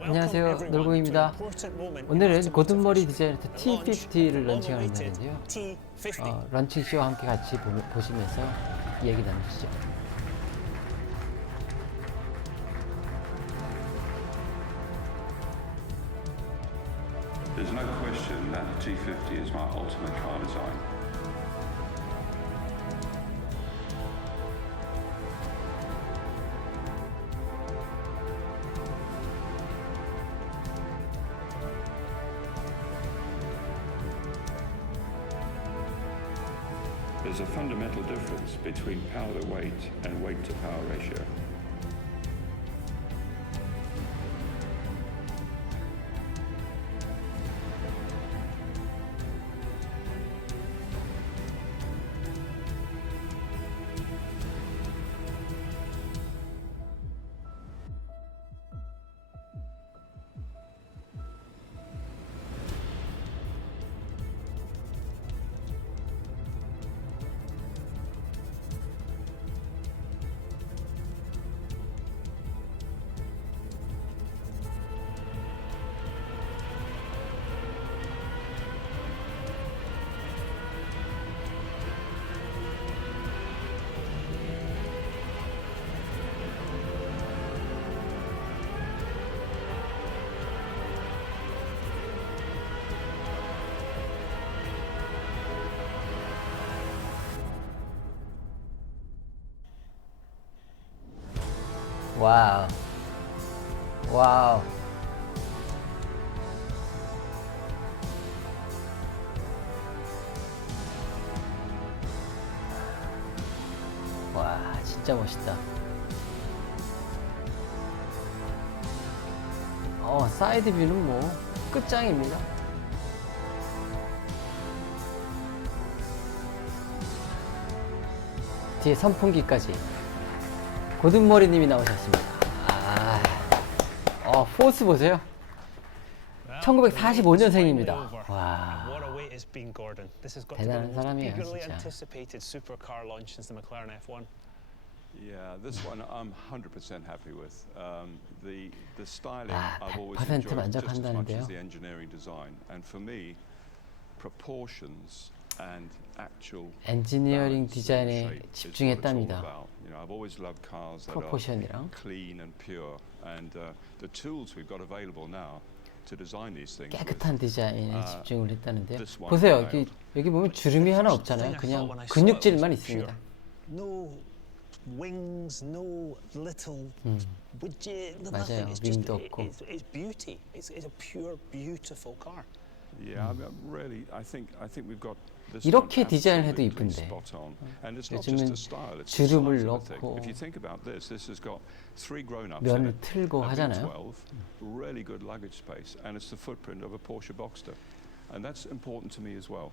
안녕하세요, 놀공입니다. 오늘은 고든머리 디자이너트 T50를 런칭하는 날인데요. 런칭쇼와 함께 같이 보시면서 이야기 나누시죠. There's no question that the T50 is my ultimate car design. There's a fundamental difference between power to weight and weight to power ratio. 와우. 와우. 와, 진짜 멋있다. 사이드 뷰는 뭐 끝장입니다. 뒤에 선풍기까지. 고든머리님이 나오셨습니다. 포스 보세요. 1945년생입니다. 와, 대단한 사람이에요, 진짜. Yeah, this one I'm 100% happy with. The styling I've always 100% enjoyed just as much 만족한다는데요. as the engineering design. And for me, proportions and actual 엔지니어링 balance 디자인에 and shape is what it's all 집중했답니다. about. You know, I've always loved cars that are 프로포션이랑 clean and pure. And the tools we've got available now to design these things. 깨끗한 디자인에 집중을 했다는데요. this one 보세요, nailed. 여기 보면 주름이 하나 없잖아요. 그냥 근육질만 있습니다. No wings, no little widget, 맞아요. nothing. It's just 윙도 없고. it's beauty. It's a pure, beautiful car. Yeah, I mean, really, I think we've got this 이렇게 one 디자인을 해도 absolutely 이쁜데. spot on. And it's not just 요즘은 a style, it's the 주름을 size of the thing. 넣고 If you think about this has got 3 grown-ups in 면을 it, 틀고 a 하잖아요. V12, really good luggage space, and it's the footprint of a Porsche Boxster. And that's important to me as well.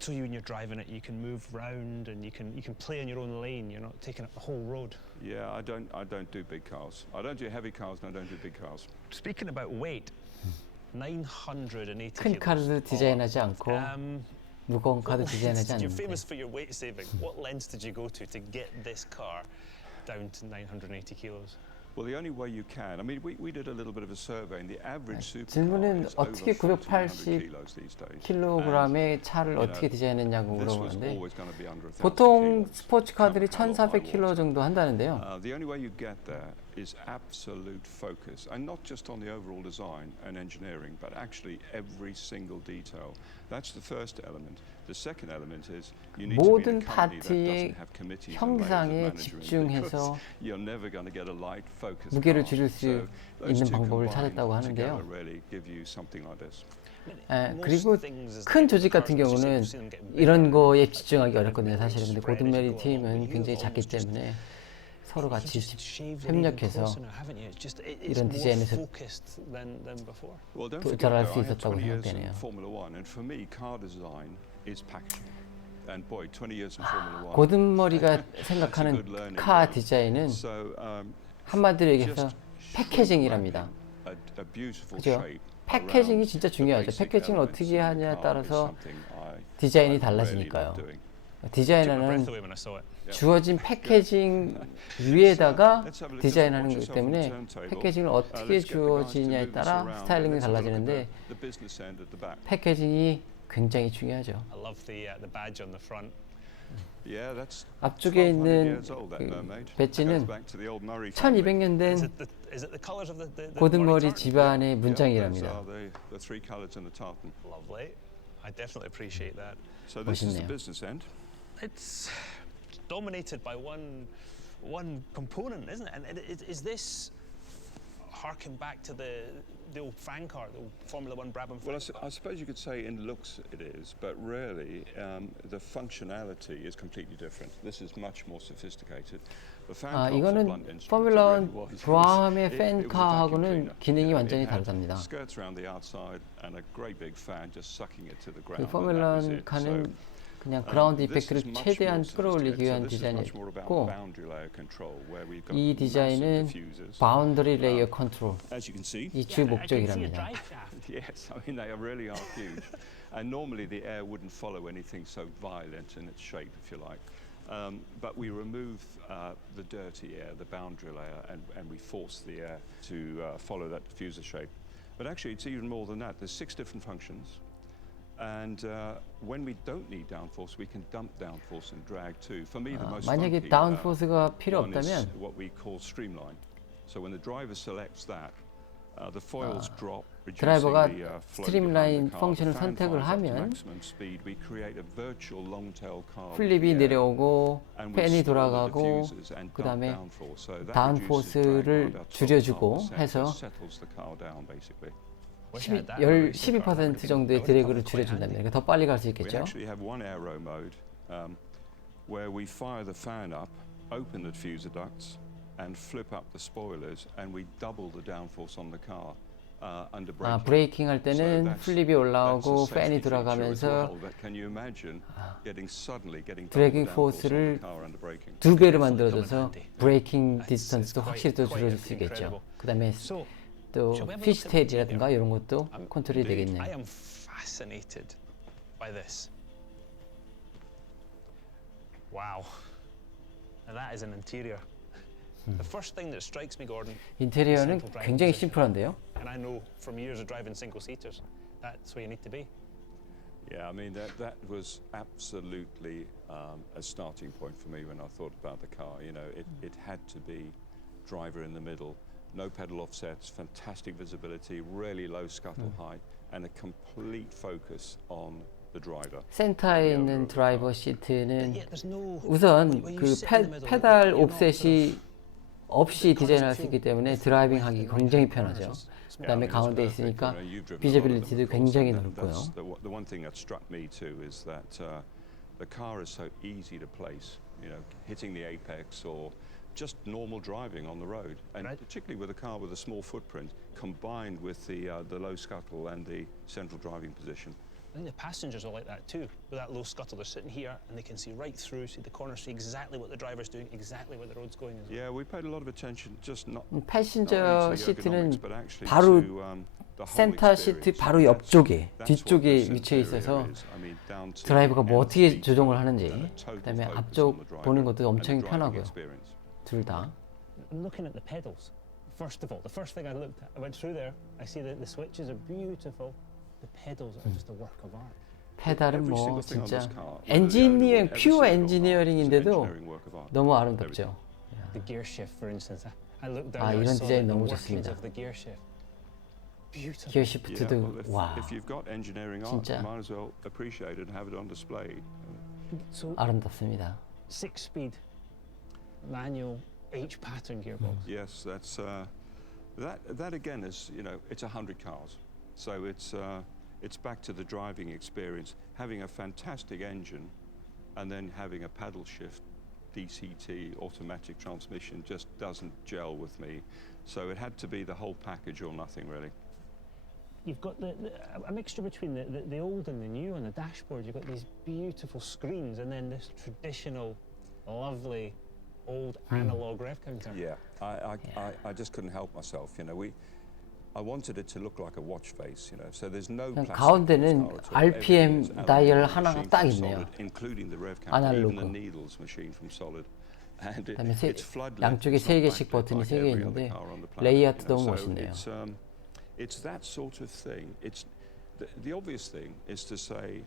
So when you're driving it, you can move round and you can play in your own lane. You're not taking up the whole road. Yeah, I don't do big cars. I don't do heavy cars and I don't do big cars. Speaking about weight, 980 큰 카드 디자인하지 않고 무거운 카드 디자인하지 You're 않는데 famous for your weight saving. What lengths did you go to get this car down to 980 kilos? Well, the only way you can. I mean, we did a little bit of a survey, and the average supercar 질문은 is over 어떻게 1,400 kilos these days. kg의 차를 어떻게 디자인했냐고 This was 물어보는데 always going to be under 1,000 보통 kilos. 스포츠카들이 Come hell or high 1,400kg water. 정도 한다는데요. The only way you get there is absolute focus, and not just on the overall design and engineering, but actually every single detail. That's the first element. The second element is you need to be 모든 in a company that 파트의 doesn't have committees and layers of 형상에 management, 집중해서 because you're never going to get a light focus 무게를 car. 줄일 수 So those 있는 two 방법을 combined 찾았다고 together 하는데요. really give you something like this. 그리고 큰 조직 같은 경우는 이런 거에 집중하기 어렵거든요, 사실은. 근데 고든메리 팀은 굉장히 작기 때문에 서로 같이 협력해서 이런 디자인에서 도전할 수 있었다고 생각되네요. 고든머리가 생각하는 카 디자인은 한마디로 얘기해서 패키징이랍니다. 그죠? 패키징이 진짜 중요하죠. 패키징을 어떻게 하냐에 따라서 디자인이 달라지니까요. 디자인하는 주어진 패키징 위에다가 디자인하는 거기 때문에 패키징을 어떻게 주어지냐에 따라 스타일링이 달라지는데 패키징이 굉장히 중요하죠. 앞쪽에 있는 그 배지는 1200년 된 고든 머리 집안의 문장이랍니다. 멋있네요. It's dominated by one component, isn't it? And is this harking back to the old fan car, the old Formula One Brabham? Well, I suppose you could say in looks it is, but really the functionality is completely different. This is much more sophisticated. The fan car was a 이거는 blunt instrument. 포뮬러 It really was. 브라함의 It 팬 was a vacuum 카하고는 cleaner. 기능이 You know, 완전히 it had 다르답니다. skirts around the outside and a great big fan just sucking it to the 그 ground. and that was 포뮬러 it. 카는 So, 그냥 그라운드 this is 이펙트를 much 최대한 more 끌어올리기 위한 sophisticated. So this is much more about 디자인이었고 boundary layer control, where we've got 이 massive 디자인은 diffusers. 바운더리 레이어 컨트롤 As you can see, 이 주 목적이랍니다. yes, I mean they really are huge. And normally the air wouldn't follow anything so violent in its shape, if you like. But we remove the dirty air, the boundary layer, and we force the air to follow that diffuser shape. But actually it's even more than that. There's 6 different functions. And when we don't need downforce, we can dump downforce and drag too. For me, the most 만약에 funky 다운포스가 필요 one is 없다면 what we call streamline. So when the driver selects that, the foils drop, 드라이버가 reducing the flow 스트림라인 behind the car. 펑션을 The fan 선택을 fires up to 하면 maximum speed. We create a virtual long-tail car with 플립이 the air, 내려오고 and we 팬이 store the 돌아가고 diffusers and 그 dump 다음에 downforce. So that reduces 다운포스를 drag by about 줄여주고 12.5%. 해서 It settles the car down basically. 12% 정도의 드래그를 줄여준답니다. 그러니까 더 빨리 갈 수 We 있겠죠. actually have one aero mode where we fire the fan up, open the diffuser ducts, and flip up the spoilers, and we double the downforce on the car under braking. 브레이킹 할 때는 플립이 올라오고 That's a 팬이 safety feature as 돌아가면서 well, but can you imagine suddenly getting 드래깅 double downforce on 포스를 the car under braking? 2배로 만들어줘서 브레이킹 디스턴스도 확실히 더 줄여줄 수 있겠죠. 그 다음에 또 피시테일이라든가 이런 것도 컨트롤이 되겠네요. I am fascinated by this. Wow. Now that is an interior. The first thing that strikes me, Gordon, 인테리어는 굉장히 심플한데요. and I know from years of driving single seaters, that's where you need to be. Yeah, I mean that was absolutely a starting point for me when I thought about the car. You know, it had to be driver in the middle, no pedal offsets, fantastic visibility, really low scuttle height, and a complete focus on the driver. 센터에 있는 드라이버 시트는 우선 그 페달 옵셋이 없이 디자인할 수 있기 때문에 드라이빙하기 굉장히 편하죠. 그다음에 가운데 있으니까 비저빌리티도 굉장히 넓고요. The one thing that struck me too is that the car is so easy to place. You know, hitting the apex or just normal driving on the road, and particularly with a car with a small footprint, combined with the low scuttle and the central driving position. I think the passengers are like that too, with that low scuttle. They're sitting here and they can see right through, see the corner, see exactly what the driver's doing, exactly where the road's going as well. Yeah, we paid a lot of attention, just not 패신저 only to the 시트는 ergonomics, but actually 바로 to the whole 센터 시트 experience. 바로 옆쪽에 That's what 뒤쪽에 this 위치해 interior 있어서 is. I mean, down to 드라이버가 뭐 어떻게 empty, 조정을 하는지 total 그다음에 focus 앞쪽 on the driver 보는 것도 and the 엄청 driving 편하고요. experience. 둘 다. I'm looking at the pedals. First of all, the first thing I looked at, I went through there, I see that the switches are beautiful. The pedals are just a work of art. 페달은 뭐 진짜 엔지니어링, 퓨어 엔지니어링인데도 너무 아름답죠. The gear shift, for instance, I looked down there, I 이런 saw 디자인 the 너무 workings 좋습니다. of the gear shift. Beautiful. 기어 시프트도 와 If you've got engineering art, 진짜 you might as well appreciate it and have it on display. So 아름답습니다. 6-speed manual H pattern gearbox. Yes, that's that again is, you know, it's 100 cars, so it's back to the driving experience. Having a fantastic engine, and then having a paddle shift, DCT automatic transmission just doesn't gel with me. So it had to be the whole package or nothing really. You've got a mixture between the old and the new on the dashboard. You've got these beautiful screens, and then this traditional, lovely, old analog rev counter. Yeah, I just couldn't help myself. You know, I wanted it to look like a watch face, you know. So there's no 그냥 plastic 가운데는 in this car at all. RPM Everything is 다이얼 aluminium, 하나가 machined 딱 from 있네요. solid, including the rev counter, even the 아날로그. needles machined from solid. And 그다음에 it's floodlit. 양쪽에 It's 세 not 개씩 backlit 버튼이 like 세 개 every other 있는데 car on the planet, 레이아웃도 you know. 너무 So 멋있네요. it's that sort of thing. It's the obvious thing is to say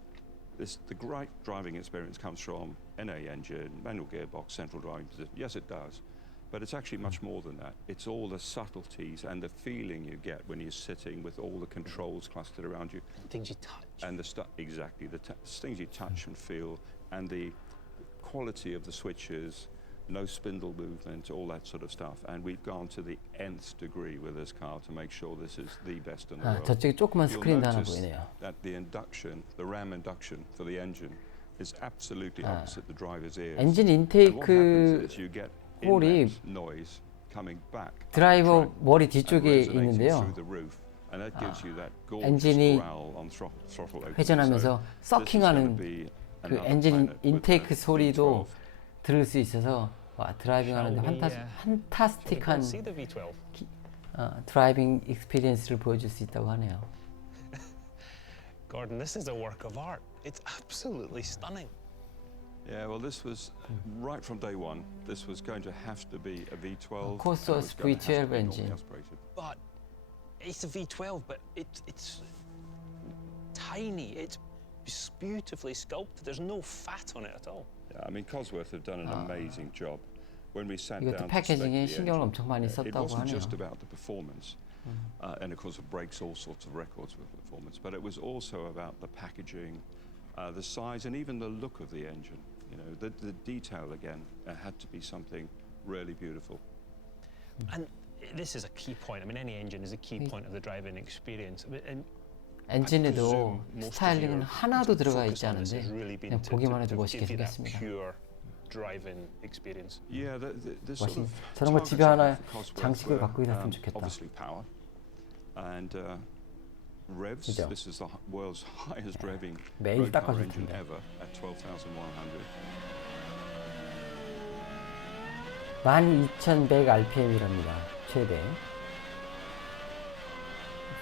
the great driving experience comes from NA engine, manual gearbox, central driving position. Yes, it does. But it's actually much more than that. It's all the subtleties and the feeling you get when you're sitting with all the controls clustered around you. Things you touch. And exactly, the things you touch and feel, and the quality of the switches, no spindle movement, all that sort of stuff. And we've gone to the nth degree with this car to make sure this is the best in the world. 저쪽에 조그만 You'll 스크린도 하나 notice 보이네요. that the RAM induction for the engine is absolutely opposite the driver's ears. 엔진 And what happens 인테이크 is you get 홀이 inlet noise coming back up the 드라이버 track 머리 and 뒤쪽에 resonating 있는데요. through the roof. And that gives you that gorgeous 엔진이 growl on throttle opening. 회전하면서 So this is going to 서킹하는 be 그 another 엔진 planet with 인테이크 the 소리도 V12. 들을 수 있어서 와, 드라이빙하는데 판타스틱한 See the V12. 드라이빙 익스피리언스를 보여줄 수 있다고 하네요. Gordon, this is a work of art. It's absolutely stunning. Yeah, well, this was right from day one. This was going to have to be a V12. Cosworth and it was going to have to V12 be engine. normally aspirated. But it's a V12, but it's tiny. It's beautifully sculpted. There's no fat on it at all. Yeah, I mean, Cosworth have done an amazing job. When we sat 이것도 down to spec 패키징에 the 신경을 engine, 엄청 많이 it 썼다고 wasn't 하네요. just about the performance, and of course it breaks all sorts of records with performance, but it was also about the packaging, the size, and even the look of the engine. You know, the detail again had to be something really beautiful. And this is a key point. I mean, any engine is a key point of the driving experience. And 엔진에도 스타일링은 하나도 들어가 있지 않은데 그냥 보기만 해도 멋있게 생겼습니다. driving experience. Yeah, the sort of 저런 거 집에 targets I 하나 have for Cosworth 장식을 were, 갖고 있었으면 좋겠다. obviously power and revs. 그죠? This is the world's highest revving 매일 road car 닦아줄 engine 텐데. ever at 12,100. 12,100 RPM이랍니다. 최대.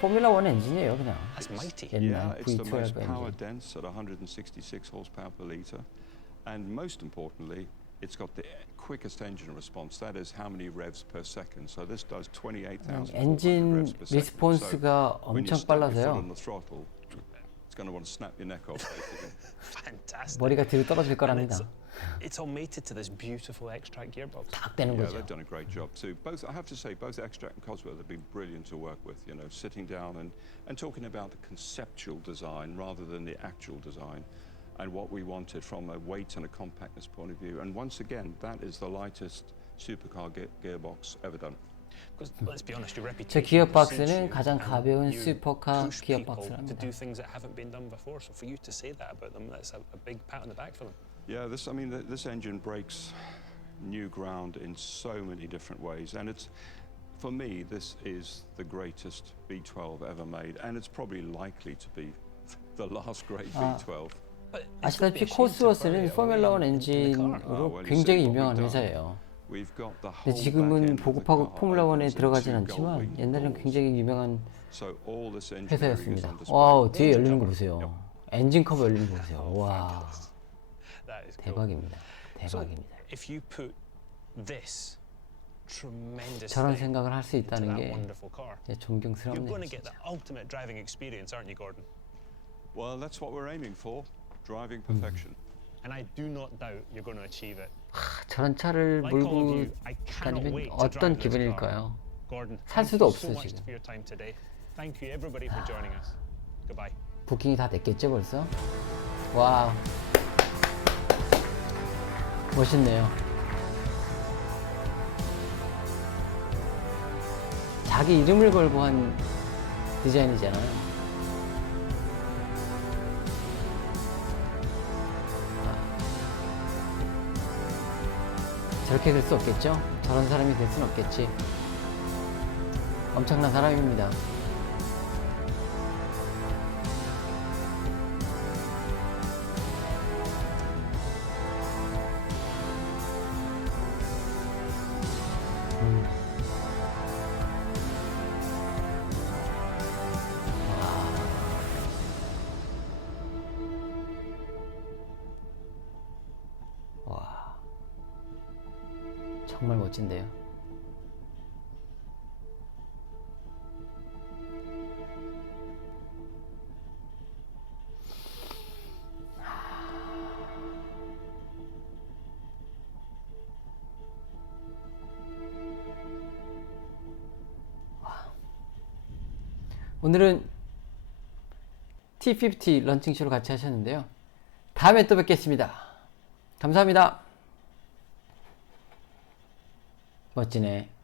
포뮬러 1 엔진이에요, 그냥. That's mighty. Yeah, 옛날 it's the most V12 power 엔진. dense at 166 horsepower per litre, and most importantly, it's got the quickest engine response. That is how many revs per second. So this does 28,400 엔진 revs per second. 리스폰스가 So when you 엄청 stamp your foot 빨라서요. on the throttle, it's going to want to snap your neck off, basically. Fantastic. 머리가 뒤로 떨어질 And 거랍니다. it's all mated to this beautiful extract gearbox. 탁 되는 Yeah, 거죠. they've done a great job too. Both, I have to say, both Extract and Cosworth have been brilliant to work with. You know, sitting down and talking about the conceptual design rather than the actual design, and what we wanted from a weight and a compactness point of view. And once again, that is the lightest supercar gearbox ever done. Because let's be honest, your 제 reputation 기어박스는 precedes you, 가장 and 가벼운 you 슈퍼카 push people to 기어박스랍니다. do things that haven't been done before. So for you to say that about them, that's a big pat on the back for them. Yeah, this engine breaks new ground in so many different ways, and it's, for me, this is the greatest V12 ever made, and it's probably likely to be the last great V12. But it's would be 아시다시피 a shame to bury 코스워스는 it away 포뮬러 1 in the car. 엔진으로 well, you 굉장히 see what 유명한 we've done. 회사예요. We've got the 근데 whole 지금은 back end of the 보급하고 car 포뮬러 1에 opens 들어가진 into 않지만 gold-winged 옛날에는 doors. 굉장히 유명한 So all this engineering is 회사였습니다. on display. 와우, 뒤에 엔진 열리는 거 커버. 보세요. 엔진 커버 열리는 거 보세요. 와, That is cool. 대박입니다. So 대박입니다. if you put this tremendous 저런 thing 생각을 할 수 into 있다는 that 게 wonderful car, 진짜 you're going 존경스럽네요. to get the 진짜. ultimate driving experience, aren't you, Gordon? Well, that's what we're aiming for, driving perfection. And I do not doubt you're going to achieve it. 저런 차를 Like all of 몰고 you, I cannot 다니면 wait to 어떤 drive this car. 기분일까요? Gordon, 살 thank 수도 you 없어, so much 지금. for your time today. Thank you everybody for joining us. Goodbye. 부킹이 다 됐겠죠 벌써? 와, 멋있네요. 자기 이름을 걸고 한 디자인이잖아요. 저렇게 될 수 없겠죠? 저런 사람이 될 수는 없겠지. 엄청난 사람입니다. 정말 멋진데요. 오늘은 T50 런칭쇼를 같이 하셨는데요. 다음에 또 뵙겠습니다. 감사합니다. 멋지네.